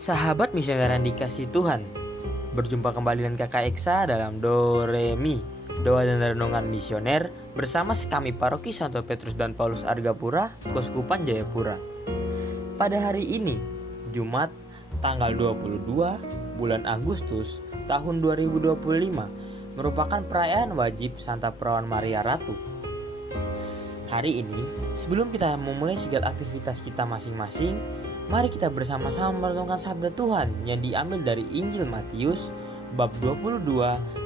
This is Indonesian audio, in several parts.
Sahabat misioner yang dikasih Tuhan, berjumpa kembali dengan Kakak Eksa dalam Do Re Mi, doa dan renungan misioner bersama kami Paroki Santo Petrus dan Paulus Argapura, Keuskupan Jayapura. Pada hari ini, Jumat tanggal 22 bulan Agustus tahun 2025, merupakan perayaan wajib Santa Perawan Maria Ratu. Hari ini, sebelum kita memulai segala aktivitas kita masing-masing, mari kita bersama-sama merenungkan sabda Tuhan yang diambil dari Injil Matius bab 22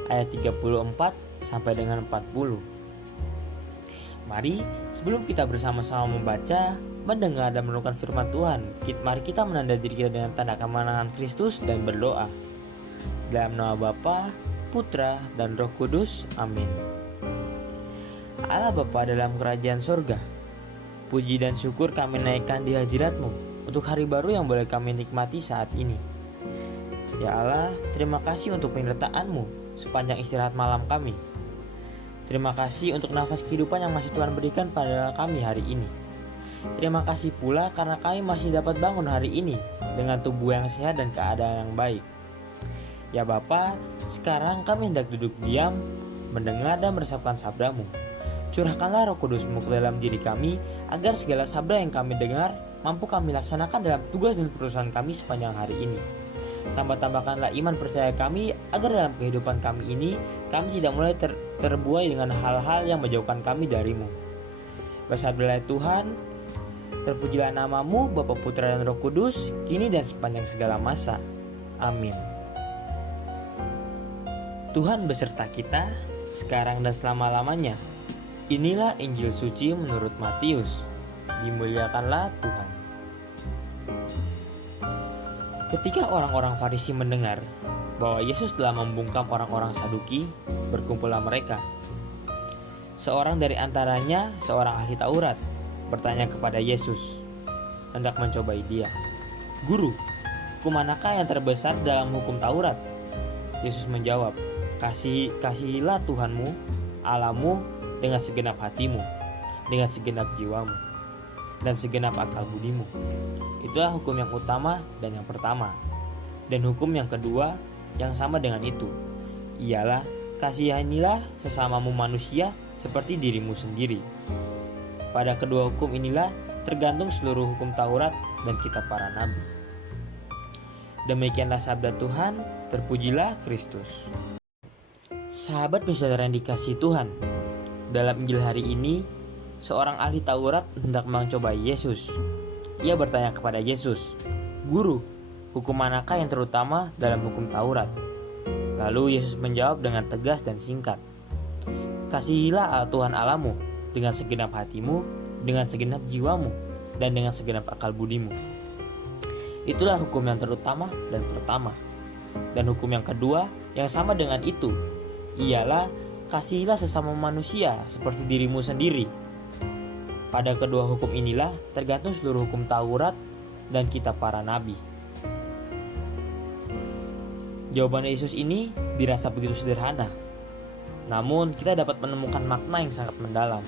ayat 34 sampai dengan 40. Mari sebelum kita bersama-sama membaca, mendengar dan merenungkan firman Tuhan, mari kita menandai diri kita dengan tanda kemenangan Kristus dan berdoa. Dalam nama Bapa, Putra, dan Roh Kudus. Amin. Allah Bapa dalam kerajaan sorga, puji dan syukur kami naikkan di hadirat-Mu untuk hari baru yang boleh kami nikmati saat ini. Ya Allah, terima kasih untuk penyertaan-Mu sepanjang istirahat malam kami. Terima kasih untuk nafas kehidupan yang masih Tuhan berikan pada kami hari ini. Terima kasih pula karena kami masih dapat bangun hari ini dengan tubuh yang sehat dan keadaan yang baik. Ya Bapa, sekarang kami hendak duduk diam, mendengar dan meresapkan sabda-Mu. Curahkanlah Roh Kudus-Mu ke dalam diri kami, agar segala sabda yang kami dengar mampu kami laksanakan dalam tugas dan perusahaan kami sepanjang hari ini. Tambah-tambahkanlah iman percaya kami, agar dalam kehidupan kami ini, kami tidak mulai terbuai dengan hal-hal yang menjauhkan kami dari-Mu. Bersabdalah Tuhan, terpujilah nama-Mu, Bapa, Putra, dan Roh Kudus, kini dan sepanjang segala masa. Amin. Tuhan beserta kita, sekarang dan selama-lamanya. Inilah Injil suci menurut Matius. Dimuliakanlah Tuhan. Ketika orang-orang Farisi mendengar bahwa Yesus telah membungkam orang-orang Saduki, berkumpullah mereka. Seorang dari antaranya, seorang ahli Taurat, bertanya kepada Yesus, hendak mencobai Dia. Guru, hukum manakah yang terbesar dalam hukum Taurat? Yesus menjawab, kasihilah Tuhanmu, Allahmu, dengan segenap hatimu, dengan segenap jiwamu, dan segenap akal budimu. Itulah hukum yang utama dan yang pertama. Dan hukum yang kedua yang sama dengan itu, ialah kasihanilah sesamamu manusia seperti dirimu sendiri. Pada kedua hukum inilah tergantung seluruh hukum Taurat dan kitab para nabi. Demikianlah sabda Tuhan, terpujilah Kristus. Sahabat misioner yang dikasihi Tuhan, dalam Injil hari ini, seorang ahli Taurat hendak mencobai Yesus. Ia bertanya kepada Yesus, Guru, hukum manakah yang terutama dalam hukum Taurat? Lalu Yesus menjawab dengan tegas dan singkat, kasihilah Tuhan Allahmu dengan segenap hatimu, dengan segenap jiwamu, dan dengan segenap akal budimu. Itulah hukum yang terutama dan pertama. Dan hukum yang kedua yang sama dengan itu, ialah kasihilah sesama manusia seperti dirimu sendiri. Pada kedua hukum inilah tergantung seluruh hukum Taurat dan kitab para nabi. Jawaban Yesus ini dirasa begitu sederhana, namun kita dapat menemukan makna yang sangat mendalam,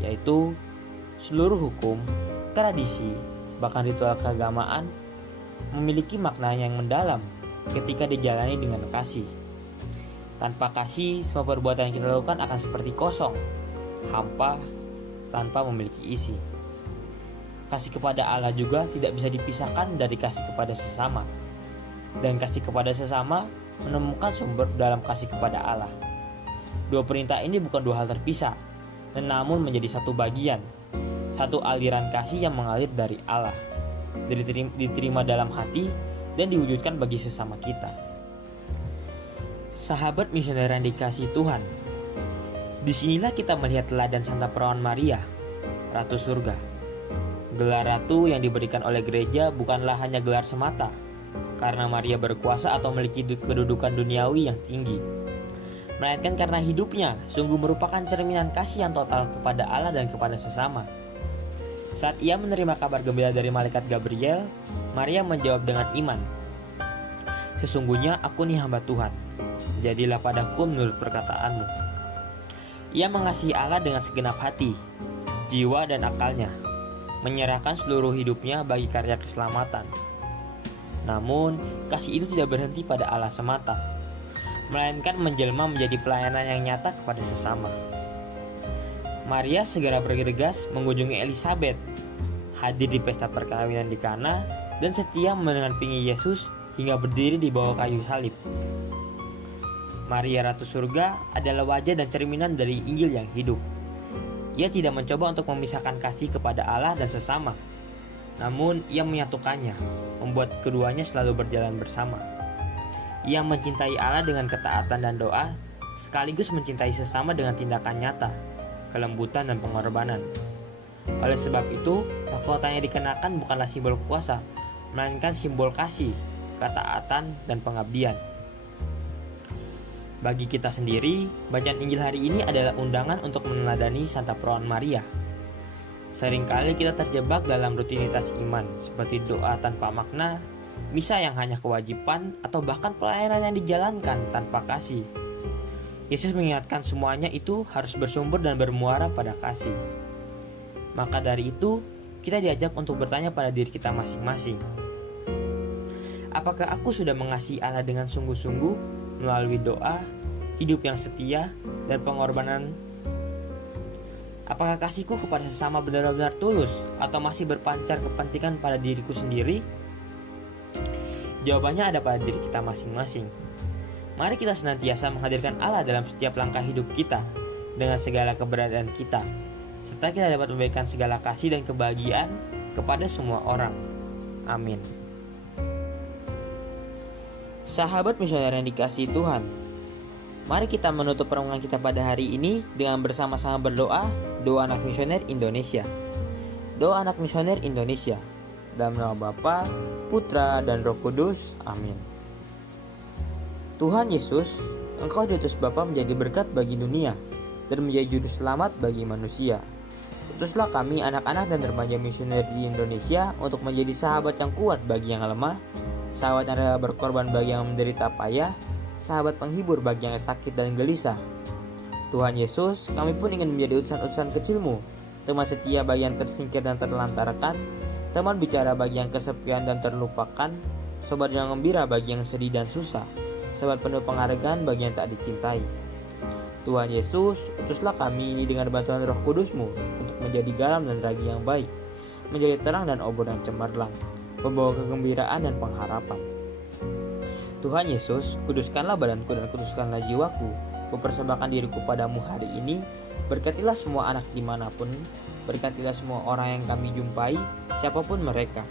yaitu seluruh hukum, tradisi, bahkan ritual keagamaan memiliki makna yang mendalam ketika dijalani dengan kasih. Tanpa kasih, semua perbuatan yang kita lakukan akan seperti kosong, hampa, tanpa memiliki isi. Kasih kepada Allah juga tidak bisa dipisahkan dari kasih kepada sesama. Dan kasih kepada sesama menemukan sumber dalam kasih kepada Allah. Dua perintah ini bukan dua hal terpisah, namun menjadi satu bagian, satu aliran kasih yang mengalir dari Allah, diterima dalam hati dan diwujudkan bagi sesama kita. Sahabat misioner yang dikasihi Tuhan, disinilah kita melihat teladan Santa Perawan Maria, Ratu Surga. Gelar ratu yang diberikan oleh gereja bukanlah hanya gelar semata, karena Maria berkuasa atau memiliki kedudukan duniawi yang tinggi, melainkan karena hidupnya sungguh merupakan cerminan kasih yang total kepada Allah dan kepada sesama. Saat ia menerima kabar gembira dari malaikat Gabriel, Maria menjawab dengan iman, sesungguhnya aku nih hamba Tuhan, jadilah padaku menurut perkataanmu. Ia mengasihi Allah dengan segenap hati, jiwa dan akalnya, menyerahkan seluruh hidupnya bagi karya keselamatan. Namun, kasih itu tidak berhenti pada Allah semata, melainkan menjelma menjadi pelayanan yang nyata kepada sesama. Maria segera bergegas mengunjungi Elizabeth, hadir di pesta perkawinan di Kana, dan setia mendampingi Yesus hingga berdiri di bawah kayu salib. Maria Ratu Surga adalah wajah dan cerminan dari Injil yang hidup. Ia tidak mencoba untuk memisahkan kasih kepada Allah dan sesama, namun ia menyatukannya, membuat keduanya selalu berjalan bersama. Ia mencintai Allah dengan ketaatan dan doa, sekaligus mencintai sesama dengan tindakan nyata, kelembutan dan pengorbanan. Oleh sebab itu, mahkota yang dikenakan bukanlah simbol kuasa, melainkan simbol kasih, ketaatan, dan pengabdian. Bagi kita sendiri, bacaan Injil hari ini adalah undangan untuk meneladani Santa Perawan Maria. Seringkali kita terjebak dalam rutinitas iman, seperti doa tanpa makna, misa yang hanya kewajiban, atau bahkan pelayanan yang dijalankan tanpa kasih. Yesus mengingatkan semuanya itu harus bersumber dan bermuara pada kasih. Maka dari itu, kita diajak untuk bertanya pada diri kita masing-masing. Apakah aku sudah mengasihi Allah dengan sungguh-sungguh melalui doa, hidup yang setia, dan pengorbanan? Apakah kasihku kepada sesama benar-benar tulus atau masih berpancar kepentingan pada diriku sendiri? Jawabannya ada pada diri kita masing-masing. Mari kita senantiasa menghadirkan Allah dalam setiap langkah hidup kita dengan segala keberadaan kita, serta kita dapat memberikan segala kasih dan kebahagiaan kepada semua orang. Amin. Sahabat misioner yang dikasihi Tuhan, mari kita menutup pertemuan kita pada hari ini dengan bersama-sama berdoa, doa anak misioner Indonesia. Doa anak misioner Indonesia. Dalam nama Bapa, Putra, dan Roh Kudus. Amin. Tuhan Yesus, Engkau diutus Bapa menjadi berkat bagi dunia dan menjadi juru selamat bagi manusia. Utuslah kami anak-anak dan remaja misioner di Indonesia untuk menjadi sahabat yang kuat bagi yang lemah, sahabat yang rela berkorban bagi yang menderita payah, sahabat penghibur bagi yang sakit dan gelisah. Tuhan Yesus, kami pun ingin menjadi utusan-utusan kecil-Mu, teman setia bagi yang tersingkir dan terlantarkan, teman bicara bagi yang kesepian dan terlupakan, sobat yang gembira bagi yang sedih dan susah, sobat penuh penghargaan bagi yang tak dicintai. Tuhan Yesus, utuslah kami ini dengan bantuan Roh Kudus-Mu untuk menjadi garam dan ragi yang baik, menjadi terang dan obor yang cemerlang, membawa kegembiraan dan pengharapan. Tuhan Yesus, kuduskanlah badanku dan kuduskanlah jiwaku. Kupersembahkan diriku padamu hari ini. Berkatilah semua anak dimanapun, berkatilah semua orang yang kami jumpai, siapapun mereka.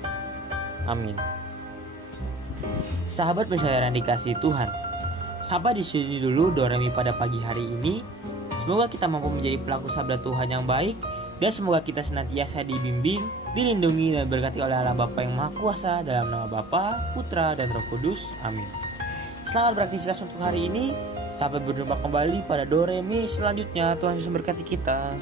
Amin. Sahabat misioner yang dikasihi Tuhan, sampai di sini dulu Doremi pada pagi hari ini. Semoga kita mampu menjadi pelaku sabda Tuhan yang baik, dan semoga kita senantiasa dibimbing, dilindungi, dan berkati oleh Allah Bapa yang Maha Kuasa, dalam nama Bapa, Putra, dan Roh Kudus. Amin. Selamat beraktivitas untuk hari ini. Sampai berjumpa kembali pada Doremi selanjutnya. Tuhan Yesus memberkati kita.